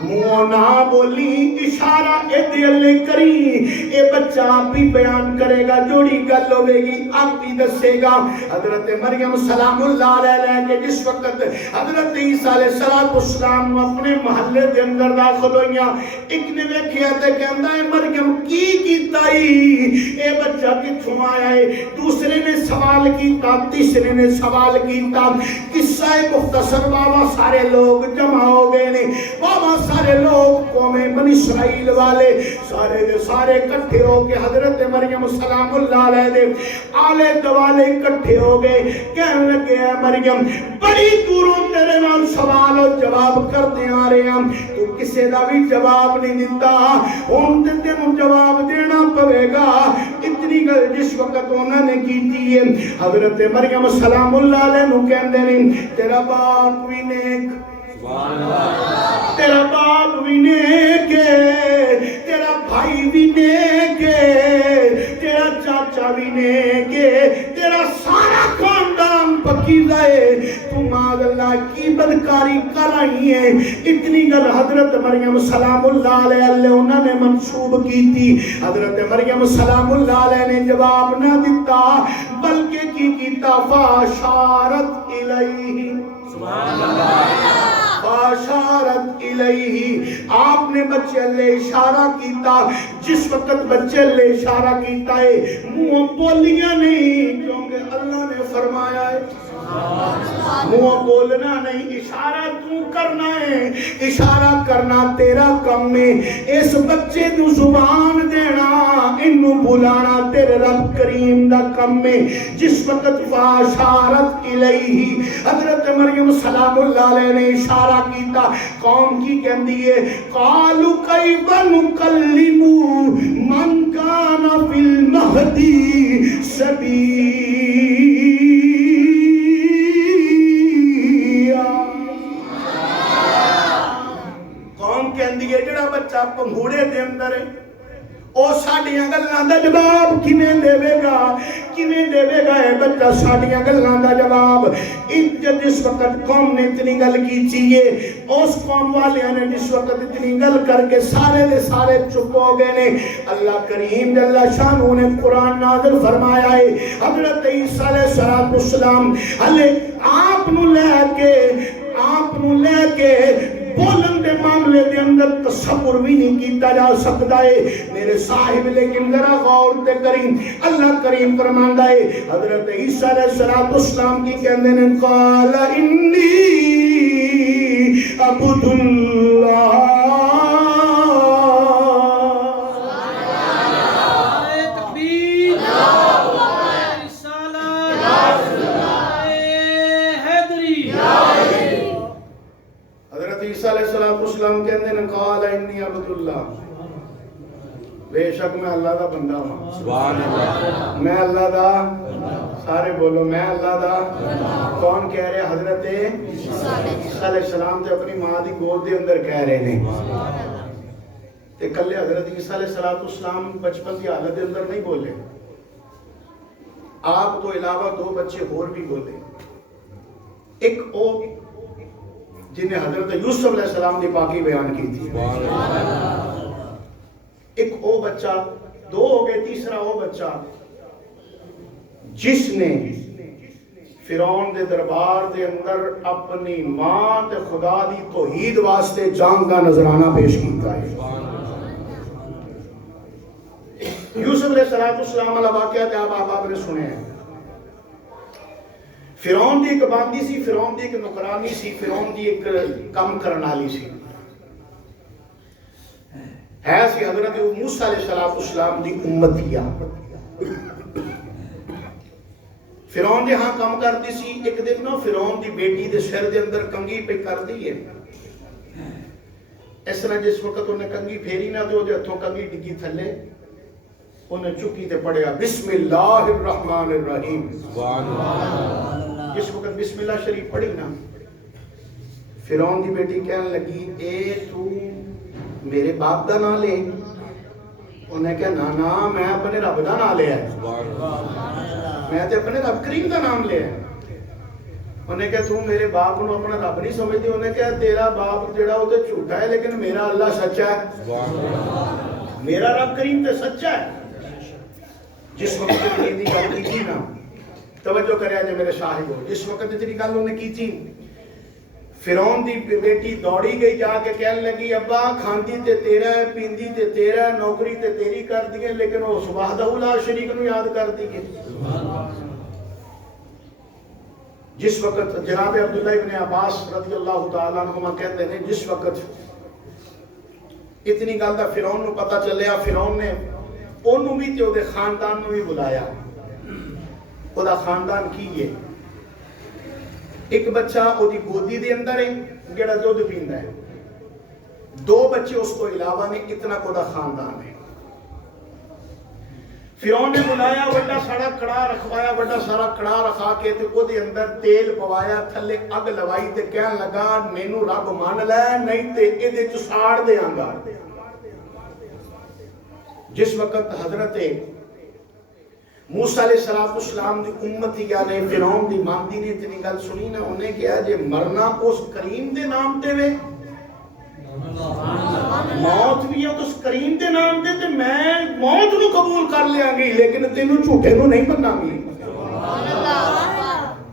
منہ نہ بولی، اشارہ دے اللہ کریم۔ اے بچہ آپ ہی بیان کرے گا، جوڑی گل ہوے گی آپ ہی دسے گا۔ حضرت مریم سلام اللہ علیہ کے جس وقت حضرت عیسیٰ علیہ السلام اپنے محلے دے اندر داخل ہوئیاں، ایک نے ویکھیا تے کہندا ہے مریم کی کیتا اے بچہ کتھوں آیا ہے؟ دوسرے نے سوال کیتا، تیسرے نے سوال کیتا، قصہ مختصر بابا سارے لوگ جمع ہو گئے نے، بابا سارے لوگ قوم بنی اسرائیل والے سارے دے سارے اکٹھے ہو کے حضرت مریم سلام اللہ علیہ دے آلے دوالے اکٹھے ہو گئے، کہنے لگے اے مریم بڑی دوروں تیرے نال سوال و جواب کرتے آ رہے ہیں، تو کسے دا بھی جواب نہیں دیتا، ہن تے تینوں جواب دینا پوے گا۔ اتنی گل جس وقت انہوں نے کیتی ہے، حضرت مریم سلام اللہ علیہ نو کہندے نہیں تیرا باپ بھی نیک، تیرا باپ بھی نیک ہے، تیرا بھائی بھی نیک ہے، تیرا چاچا بھی نیک ہے، تیرا سارا خاندان پکیزہ ہے، تو ماذ اللہ کی بدکاری کر آئی ہے۔ اتنی گل حضرت مریم سلام اللہ علیہ انہوں نے منصوب کی تھی، حضرت مریم سلام اللہ علیہ نے جواب نہ دیتا، بلکہ کی کیتا فاشارت الیہ، سبحان اللہ، فاشارت الیہ، آپ نے بچے لے اشارہ کیتا۔ جس وقت بچے لے اشارہ کیتا ہے منہ بولیاں نہیں، کیونکہ اللہ نے فرمایا ہے منہ بولنا نہیں، اشارہ تو کرنا ہے، اشارہ کرنا تیرا کم ہے، اس بچے کو زبان دینا انہوں بلانا تیرے رب کریم دا کم ہے۔ جس وقت فاشارت الیہ، حضرت مریم سلام اللہ علیہ نے اشارہ کیتا، قوم کی کہندی ہے قالوا کیف نکلم من کان فی المہدی صبیا، گلاں دا جواب کیویں دے گا اے بچہ ساڈیاں گلاں دا جواب جس وقت قوم نے اتنی گل کیتی ہے اس قوم والیاں نے جس وقت اتنی گل کر کے سارے دے سارے چپ ہو گئے نے اللہ کریم جل شانہ نے قرآن نازل فرمایا ہے حضرت عیسیٰ علیہ السلام آپ نو لے کے بولن دے معاملے دے اندر تصور بھی نہیں کیتا جا سکتا ہے میرے صاحب لیکن ذرا غور تے کریم اللہ کریم فرماندا ہے حضرت عیسیٰ علیہ السلام کی کہندے نے قال انی عبد اللہ اسلام کہندے نے قال انی عبد اللہ بے شک میں اللہ دا بندہ ہوں سبحان اللہ میں اللہ دا سارے بولو میں اللہ دا کون کہہ رہے حضرت عیسیٰ علیہ السلام تے اپنی ماں دی گود دے اندر کہہ رہے نے تے کلے حضرت عیسیٰ علیہ السلام بچپن دی حالت دے اندر نہیں بولے آپ تو علاوہ دو بچے اور بھی بولے ایک او جنہیں حضرت یوسف علیہ السلام نے پاکی بیان کی تھی ایک او بچہ دو ہو گئے تیسرا او بچہ جس نے فرعون دے دربار دے اندر اپنی ماں تے خدا دی توحید واسطے جان کا نذرانہ پیش کیتا ہے یوسف علیہ السلام علیہ واقعات آپ نے سنے ہیں فرعون دی ایک باندی سی فرعون دی ایک نکرانی سی فرعون دی ایک کم کرنالی سی ہے سی حضرت موسیٰ علیہ السلام دی امتیہ فرعون دے ہاں کم کرتی سی ایک دن نو فرعون دی بیٹی دے سر دے اندر کنگھی پہ کر دی ہے اس طرح جس وقت انہیں کنگھی پھیری نہ دو دے ہتھوں کنگھی ڈگی تھلے انہیں چکی تے پڑھیا بسم اللہ الرحمن الرحیم جس وقت بسم اللہ شریف پڑھی نا فرعون دی بیٹی کہنے لگی اے تو میرے باپ دا نام لے انہیں کہا نا میں اپنے رب دا نام لے ہے میں تے اپنے رب کریم دا نام لے ہے انہیں کہا تو میرے باپ نو اپنا رب نہیں سمجھتی انہیں کہا تیرا باپ جڑا وہ تے جھوٹا ہے لیکن میرا اللہ سچا ہے میرا رب کریم تے سچا ہے جس وقت اتنی گل کی تھی نا توجہ کریا جے میرے صاحب ہو جس وقت اتنی گل انہیں کی تھی فرعون دی بیٹی دوڑی گئی جا کے کہنے لگی ابا کھاندی تے تیرا ہے پیندی تے تیرا ہے نوکری تے تیری کر دیئے لیکن وہ وحدہ لا شریک نو یاد کر دیئے جس وقت جناب عبداللہ ابن عباس رضی اللہ تعالیٰ عنہما کہتے ہیں جس وقت اتنی گل دا فرعون نو پتہ چلیا فرعون نے انہوں بھی تے دے خاندان نو بھی بلایا وہ دا خاندان کی ہے ایک بچہ وہ دی گودی دے اندر ہے جڑا دودھ پیندا ہے دو بچے اس کو علاوہ نے اتنا کو دا خاندان ہے فرعون نے بلایا بڑا سارا کڑا رکھوایا بڑا سارا کڑا رکھا کے تے او دے اندر تیل پوایا تھلے اگ لوائی تے کہن لگا مینوں رب مان لے نہیں تے اے دے چ ساڑ دیاں گا جس وقت حضرت موسیٰ علیہ السلام دی امتیہ نے فرعون دی ماندی نے اتنی گل سنی نا انہیں کہا جے مرنا اس کریم دے نام تے وے موت بھی ہے تو اس کریم دے نام تے میں موت نو قبول کر لیا گی لیکن تینوں جھوٹے نو نہیں بننا گی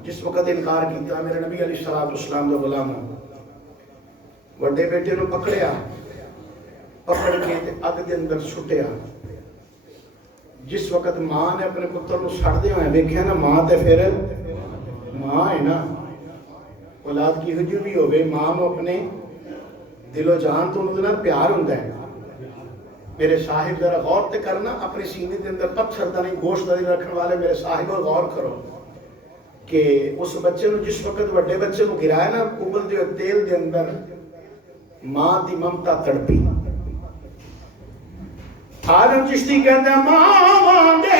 جس وقت انکار کیتا میرے نبی علیہ السلام دا غلام بڑے بیٹے نو پکڑیا پکڑ کے اگ دے اندر چھٹیا جس وقت ماں نے اپنے پتر نو سڑ دے ہوئے دیکھیا نا ماں تے پھر ماں ہے نا اولاد کی حجو بھی ہوئے ماں نو اپنے دل و جان تو انہوں نے پیار ہوندہ ہے میرے صاحب ذرا غور تے کرنا اپنے سینے دے اندر پتھر دا نہیں گوشت دا نہیں رکھنے والے میرے صاحب غور کرو کہ اس بچے نو جس وقت بڑے بچے نو گرایا نا ابل دے تیل دے اندر ماں دی ممتا تڑپی آدم چشتی کہتا ہے ماں دے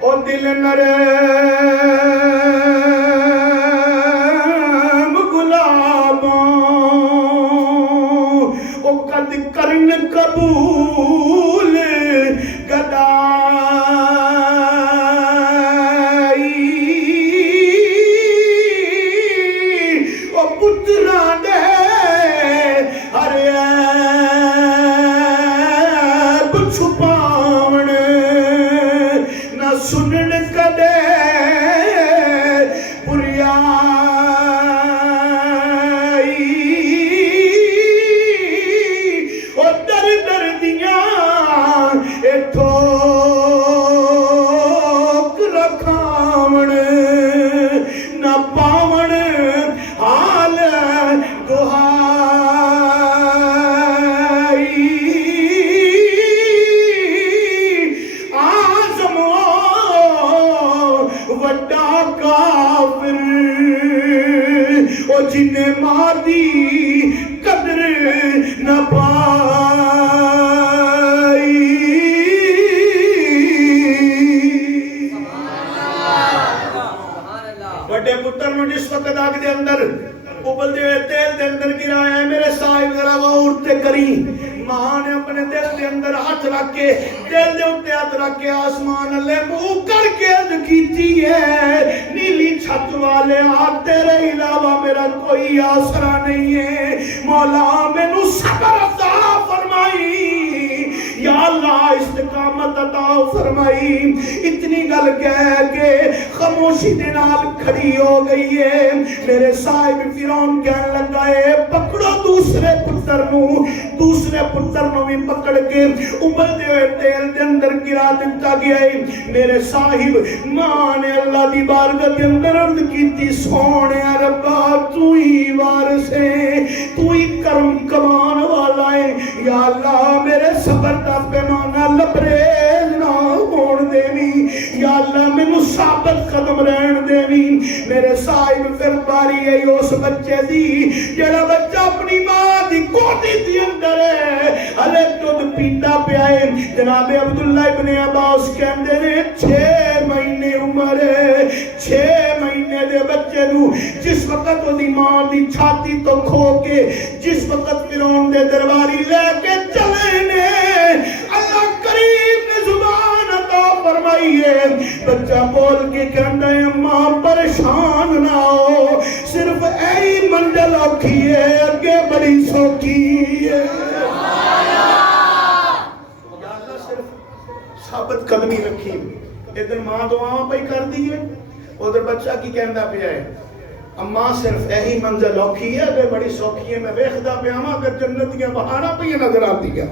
او دل نرم گلاباں او قد کرن قبول کافر او جن ماں دی قدر نہ پائی بڑے پتر نو جس وقت آگ دے اندر ابل دے تیل دے اندر گرایا ہے میرے صاحب ذرا غور تے کری ماں نے اپنے دل دے اندر ہاتھ رکھ کے دل دے اٹھے ہاتھ رکھ کے آسمان اللہ منہ کر کے عرض کیتی ہے نیلی چھت والے ہاتھ تیرے علاوہ میرا کوئی آسرا نہیں ہے مولا میں نو صبر عطا فرمائی یا اللہ استقامت عطا فرمائی اتنی گل کہہ کے خاموشی دے نال کھڑی ہو گئی ہے میرے صاحب فرعون کہنے لگا ہے پکڑو دوسرے پتر نو بھی پکڑ کے ابلتے ہوئے تیل دے اندر گرا دیتا گیا ہے میرے صاحب ماں نے اللہ دی بارگاہ کے اندر عرض کیتی سونے ربا تو ہی وارث ہے تو ہی کرم کمان والا ہے یا اللہ میرے صبر دا پیمانہ لبریز نہ ہون دیوی یا اللہ میں نو ثابت قدم رہن دیوی میرے صاحب پھر باری ہے اس بچے دی جڑا بچہ اپنی ماں دی گودی دی اندر ہے ہلے دودھ پیتا پیا ہے جناب عبداللہ ابن عباس کہندے نے 6 مہینے عمر ہے 6 مہینے دے بچے نو جس وقت وہ دی ماں دی چھاتی تو کھو کے جس وقت فرعون دے درباری لے کے چلے نے اللہ کریم نے زبان عطا فرمائی ہے بچہ بول کے کہندا ہے ماں پریشان نہ ہو صرف ایہی منزل اوکھی ہے اگے بڑی سوکھی ہے ثابت قدمی رکھی ادھر ماں دعاواں پہ کر دی ہے ادھر بچہ کی کہندا پیا ہے اماں صرف ایہی منزل اوکھی ہے اگر بڑی سوکھی ہے میں ویکھدا پیا ہاں اگر جنتیاں بہاراں پہ نظر آتی ہیں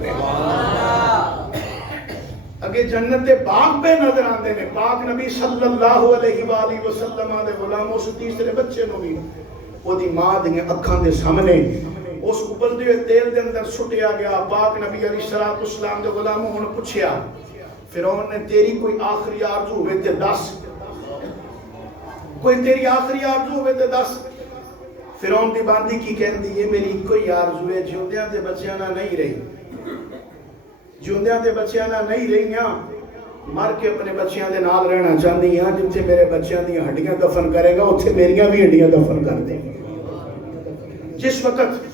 اگر جنت باغ پہ نظر آتے ہیں پاک نبی صلی اللہ علیہ وآلہ وسلم دے غلاموں سے تیسرے بچے نو بھی وہ دی ماں دی اکھاں دے سامنے اس ابل دے تیل دے اندر سٹیا گیا پاک نبی علیہ السلام دے غلاموں نے پوچھیا فرعون نے تیری کوئی آخری آرزو ہوئے تے دس کوئی تیری آخری آرزو ہوئے تے دس فرعون دی باندی کی کہندی ہے میری کوئی آرزو ہے جیوندیاں دے بچیاں نہ نہیں رہی جیوندیاں دے بچیاں نہ نہیں رہیاں مر کے اپنے بچیاں دے نال رہنا چاہندی ہاں جتھے میرے بچیاں دی ہڈیاں دفن کرے گا اتھے میریاں بھی ہڈیاں دفن کر دے جس وقت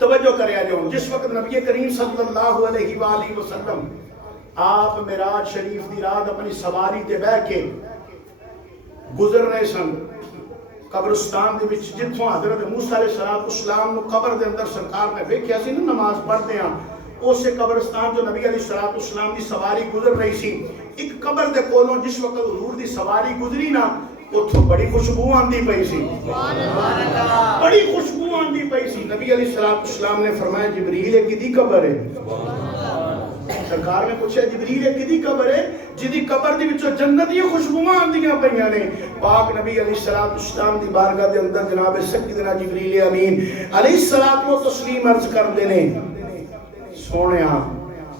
توجہ کریا جو جس وقت نبی کریم صلی اللہ علیہ وآلہ وسلم آپ معراج شریف دی رات اپنی سواری تے بیٹھ کے گزر رہے سن قبرستان دے وچ جتھوں حضرت موسیٰ علیہ السلام نو قبر دے اندر سرکار نے ویکھیا سی نا نماز پڑھدے ہاں اسے قبرستان جو نبی علیہ السلام دی سواری گزر رہی سی ایک قبر دے کولوں جس وقت حضور دی سواری گزری نا اتھوں بڑی خوشبو آندی پئی سی بڑی خوشبو آندی پئی سی نبی علیہ السلام نے فرمایا جبریل ہے کدی قبر ہے سرکار نے پوچھا جبریل ہے کدی قبر ہے جدی قبر دی وچوں جنتیاں خوشبوواں آندیاں پیاں نے پاک نبی علیہ السلام دی بارگاہ دے اندر جناب سیدنا جبریل امین علیہ السلام و تسلیم عرض کردے نے سونیا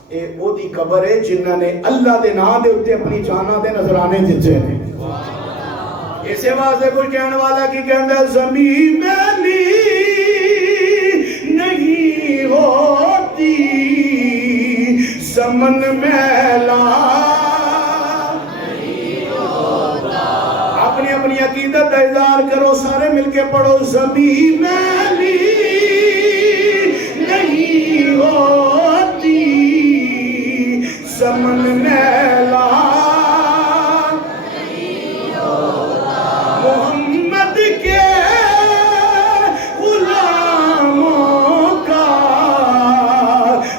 اے او دی قبر ہے جنہاں نے اللہ دے نام دے اوتے اپنی جاناں دے نذرانے دتے نے اسے واسطے کوئی کہنے والا کی کہندا زمین میلی نہیں ہوتی زمن میلا نہیں ہوتا اپنی اپنی عقیدت کا اظہار کرو سارے مل کے پڑھو زمین میلی نہیں ہوتی زمن میلا نہیں ہوتا محمد کے غلاموں کا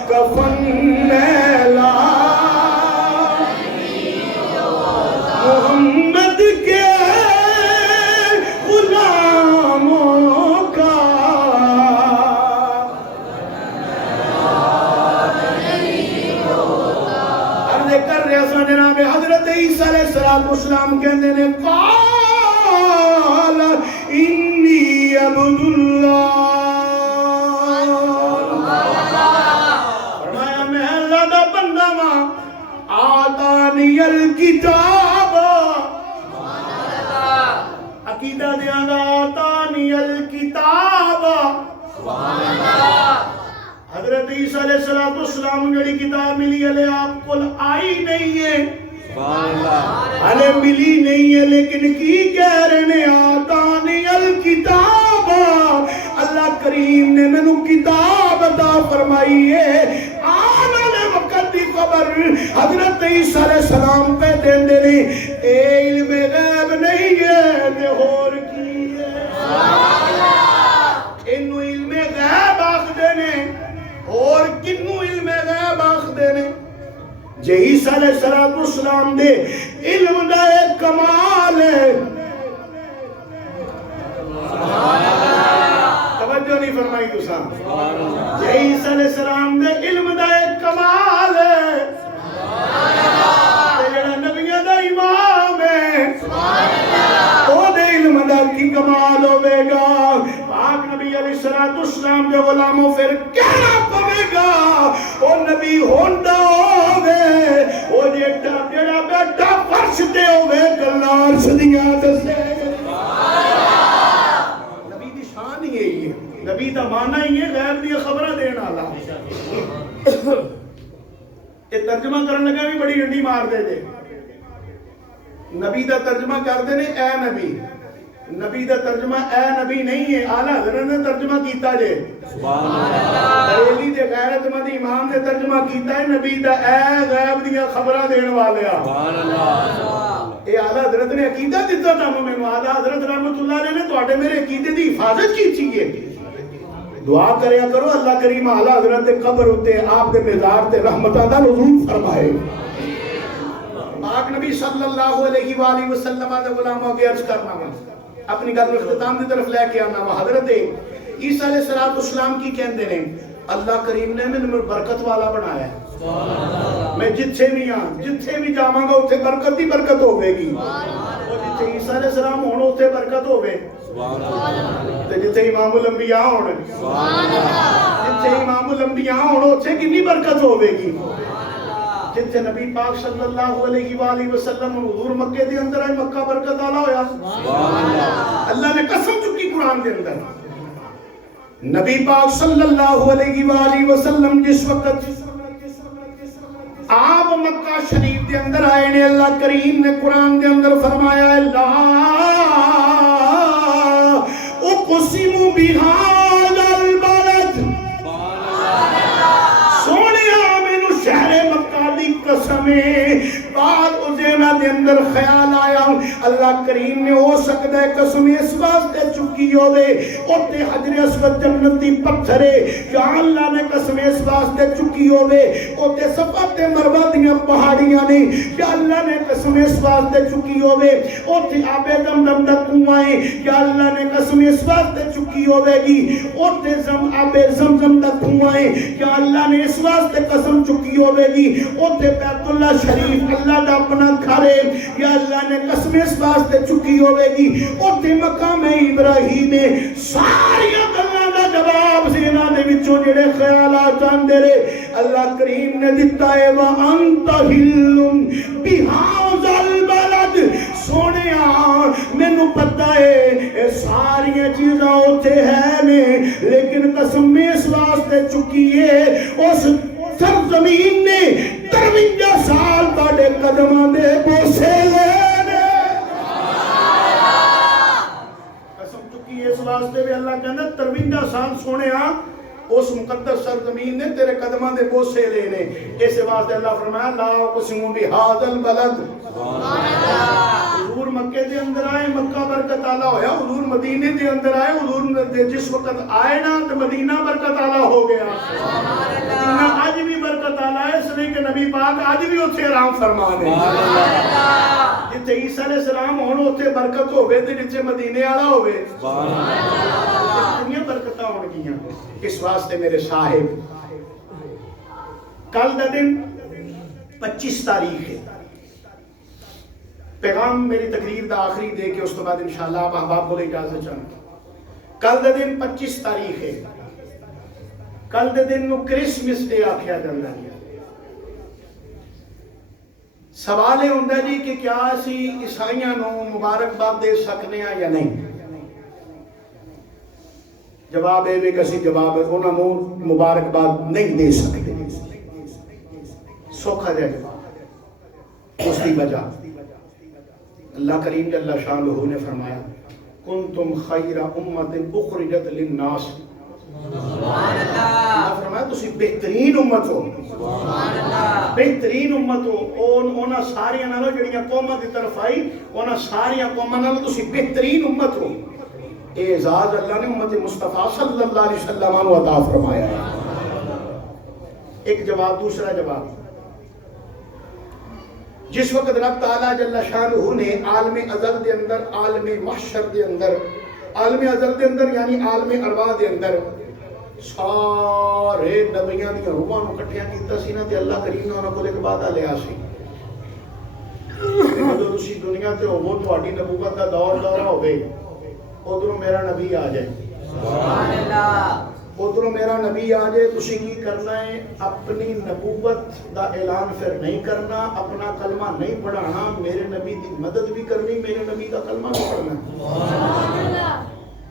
کفن میلا نہیں ہوتا محمد کے غلاموں کا جناب حضرت عیسیٰ علیہ السلام کہندے نے قال انی عبد اللہ فرمایا میں اللہ دا بندہ ہاں آتانی الکتاب عقیدہ دیاں گا آتانی الکتاب سبحان اللہ حضرت عیسیٰ علیہ السلام جڑی کتاب ملی علیہ آپ کو آئی نہیں ہے سبحان اللہ علیہ ملی نہیں ہے لیکن کی کہہ رہے ہیں آتانی الکتاب اللہ کریم نے میں کتاب عطا فرمائی ہے آنے وقت دی خبر حضرت عیسیٰ علیہ السلام پہ دین دینے اے علم غیب نہیں ہے دے ہور کی ہے انہوں علم غیب آخ دینے اور کنوں علم غیب آخ دینے جے عیسیٰ علیہ السلام دے علم دا ایک کمال ہے سبحان اللہ توجہ نہیں فرمائی تو صاحب جے عیسیٰ علیہ السلام دے علم دا ایک کمال ہے سبحان اللہ تے جڑا نبیوں دا امام ہے سبحان اللہ او دے علم دا کی کمال ہوے گا پاک نبی علیہ السلام دے غلاموں پھر کہنا پوے گا او نبی ہوندا ہوے او جڑا بیٹھا فرش تے ہوے گلاں سدیاں دسے نبی دا معنی ہی ہے غیب دی خبرہ دینا اللہ یہ ترجمہ کرنے لگا بھی بڑی ڈنڈی مار دے دے نبی دا ترجمہ کر دے نے اے نبی نبی دا ترجمہ اے نبی نہیں ہے اعلیٰ حضرت نے ترجمہ کیتا جے سبحان اللہ بریلی دے غیرت مند امام نے ترجمہ کیتا ہے نبی دا اے غیب دیا خبرہ دین والے سبحان اللہ اے اعلیٰ حضرت نے عقیدہ دیتا تھا میں نے اعلیٰ حضرت رحمت اللہ علیہ نے تو آٹے میرے عقیدے دی حفاظت کی چاہیے دعا کریا کرو اللہ کریم اعلیٰ حضرت قبر ہوتے آپ دے مزار تے رحمتہ دا نزول فرمائے پاک نبی صلی اللہ علیہ وآلہ وسلم دے غلاموں کے عرض کرنا ہوں اپنی گل اختتام کی طرف لے کے آنا ہوں حضرت عیسیٰ علیہ السلام کی کہندے نے اللہ کریم نے میں برکت والا بنایا ہے میں جتھے بھی جاواں گا اتھے برکت ہی برکت ہوے گی جتھے عیسیٰ علیہ السلام ہون اتھے برکت ہوے تے جتھے امام الانبیاء ہون جتھے امام الانبیاء ہون اتھے کتنی برکت ہوے گی جتھے نبی پاک صلی اللہ علیہ وآلہ وسلم حضور مکے دے اندر آئے مکہ برکت والا ہویا اللہ نے قسم چکی قرآن دے اندر نبی پاک صلی اللہ علیہ وآلہ وسلم جس وقت آپ مکہ شریف دے اندر آئے نے اللہ کریم نے قرآن دے اندر فرمایا لا اقسم بہذا البلد سونیا مینوں شہر مکہ دی قسم بعد ذہن دے اندر خیال آیا اللہ کریم نے ہو سکتا ہے قسم اس واسطے چکی ہوے اوتے حجر اسود جنتی پتھر ہے یا اللہ نے قسم اس واسطے چکی ہوے اوتے صفا تے مروہ دیاں پہاڑیاں نے یا اللہ نے قسم اس واسطے چکی ہوے اوتے آب زمزم دا کنواں ہے یا اللہ نے قسم اس واسطے چکی ہوے گی اوتے آب زمزم دا کنواں ہے یا اللہ نے اس واسطے قسم چکی ہوے گی اوتے بیت اللہ شریف اللہ دا اپنا گھر ہے یا اللہ نے قسم اس واسطے چکی ہوے گی اوتے مقام ابراہیم ہے ساری گلاں دا جواب سینا دے وچوں جڑے خیالات آندے رہے اللہ کریم نے دتا ہے وانت حل بہذا البلد سونیا مینوں پتہ ہے اے ساری چیزاں اوتے ہیں نے لیکن قسم اس واسطے چکی ہے اس سرزمین نے 53 سال تاڑے قدماں دے بوسے لینے قسم چکی اس واسطے بھی اللہ کہنا 53 سال سونے اس مقدس سرزمین نے تیرے قدماں دے بوسے لینے اس واسطے اللہ فرمایا لا اقسم بہذا البلد حضور مکے دے اندر آئے مکہ برکت آلہ ہویا حضور مدینے دے اندر آئے حضور جس وقت آئے نا تو مدینہ برکت آلہ ہو گیا مدینہ آج بھی برکت آلہ ہے اس لیے کہ نبی پاک آج بھی اتھے آرام فرما دے جتے عیسیٰ علیہ السلام ہون اتھے برکت ہوئے تے جتے مدینے آلہ ہوئے دنیا برکتہ ہون گیاں اس واسطے میرے صاحب کل دا دن 25 تاریخ ہے پیغام میری تقریر دا آخری دے کے اس تو بعد انشاءاللہ آپ احباب کو لے اجازت چاہوں کل دا دن 25 تاریخ ہے کل دے دن نو کرسمس ڈے آکھیا جاندا ہے سوال یہ ہوتا جی کہ کیا اسی عیسائیاں نو مبارکباد دے سکنے ہیں یا نہیں؟ جواب ہے کہ اسی جواب ہے انہوں نے مبارکباد نہیں دے سکتے. سوکھا جائے جواب. اس کی وجہ اللہ کریم جل شانہ نے فرمایا کنتم خیر امت اخرجت للناس. اللہ فرمایا تسی بہترین امت ہو. بہترین امت ہو. اونا ساریاں نالوں جڑیاں قوماں دی طرف آئی اونا ساریاں قوماں نالوں تسی بہترین امت ہو. اعزاز اللہ نے امت مصطفیٰ صلی اللہ علیہ وسلم کو عطا فرمایا ہے. ایک جواب. دوسرا جواب جس وقت رب تعالیٰ جل شانہ نے عالم ازل دے اندر عالم محشر دے اندر عالم ازل دے اندر یعنی عالم ارواح دے اندر سارے نبیاں دی روحاں نوں اکٹھیاں کیتا سی نا تے اللہ کریم نے انہاں کول ایک وعدہ لیا سی جدوں تسی دنیا تے ہوو تہاڈی نبوت دا دورہ ہوے ادھروں میرا نبی آ جائے. سبحان اللہ. ادھروں میرا نبی آ جائے. تسی کی کرنا ہے اپنی نبوت دا اعلان پھر نہیں کرنا, اپنا کلمہ نہیں پڑھانا, میرے نبی دی مدد بھی کرنی, میرے نبی دا کلمہ بھی پڑھنا.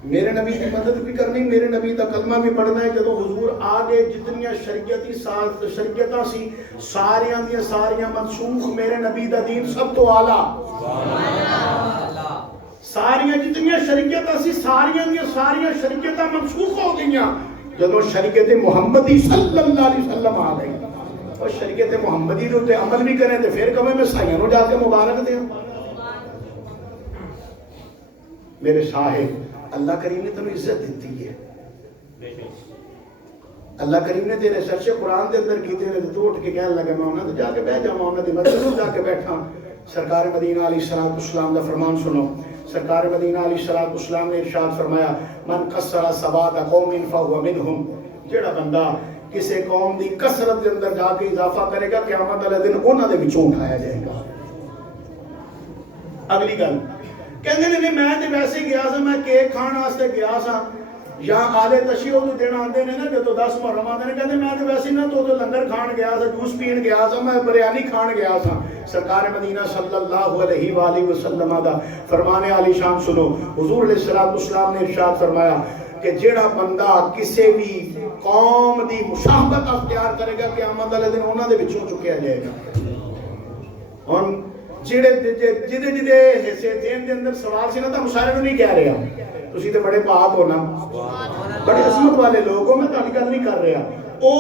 میرے نبی دی مدد بھی کرنی, میرے نبی دا کلمہ بھی پڑھنا ہے. جدو حضور آگے جتنیاں شریعتاں سی ساریاں دیاں ساریاں منسوخ, میرے نبی دا دین سب تو اعلیٰ. ساریاں جتنیاں شریعتاں سی ساریاں دیاں ساریاں شریعتاں منسوخ ہو گئیاں جدو شریعت محمدی صلی اللہ علیہ وسلم آ گئی. اور شریعت محمدی دے تے عمل بھی کریں تے پھر کہیں میں سائیاں نو جا کے مبارک دیں. میرے صاحب اللہ کریم نے تمہیں عزت دیتی ہے. اللہ کریم نے تیرے سرچ قرآن دے اندر کیتے ہیں تو اٹھ کے کہنے لگا میں انہاں تے جا کے بیٹھ جاواں, انہاں دی مدد میں جا کے بیٹھا. سرکار مدینہ علیہ الصلوۃ والسلام دا فرمان سنو. سرکار مدینہ علیہ الصلوۃ والسلام نے ارشاد فرمایا من کسر ثبات قوم فهو منهم. جڑا بندہ کسی قوم دی کثرت دے اندر جا کے اضافہ کرے گا قیامت والے دن انہاں دے وچوں اٹھایا جائے گا. اگلی گل کہندے نے میں تے ویسے گیا سا, میں کیک کھان واسطے گیا سا یا آلے تشیع تو دین آندے نے نا جدوں 10 محرم آندے نے, کہندے میں تے ویسے نہ تو لنگر کھان گیا سا, جوس پین گیا سا, میں بریانی کھان گیا سا. سرکار مدینہ صلی اللہ علیہ وآلہ وسلم دا فرمان عالی شان سنو. حضور علیہ الصلوۃ والسلام نے ارشاد فرمایا کہ جیڑا بندہ کسی بھی قوم دی مشابہت اختیار کرے گا قیامت والے دن انہاں دے وچوں چکیا جائے گا. ہن جڑے جدے حصے دین دے اندر سوال سی نا تا مشاعرے نہیں کہہ رہا, تسی تے بڑے پاک ہو نا, بڑے عظمت والے لوگ ہو, میں تہاڈی گل نہیں کر رہا. او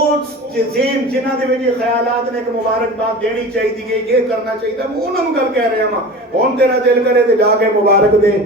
ذہن جنہاں دے وچ خیالات نے کہ مبارکباد دینی چاہیے, یہ کرنا چاہیے, میں انہاں نوں گل کہہ رہا ہاں. ہن تیرا دل کرے تے جا کے مبارک دے,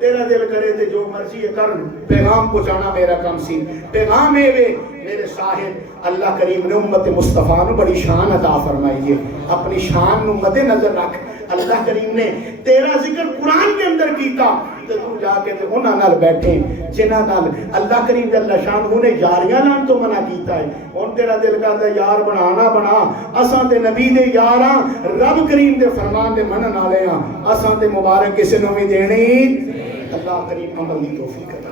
تیرا دل کرے تے جو مرضی کر, پیغام پہنچانا میرا کام سی. پیغام اے وے میرے صاحب اللہ کریم نے امت مصطفیٰ نو بڑی شان عطا فرمائی ہے. اپنی شان نو مد نظر رکھ. اللہ کریم نے تیرا ذکر قرآن کے اندر کیتا تے تو جا کے تے انہاں نال بیٹھے جنہاں نال اللہ کریم جل شانہ نے یاریاں نال تو منع کیتا ہے. ہن تیرا دل کردا یار بنانا بنا, اساں تے نبی دے یاراں, رب کریم دے فرمان دے منن والے ہاں, اساں تے مبارک کسے نو بھی دینی. اللہ کریم عمل دی توفیق عطا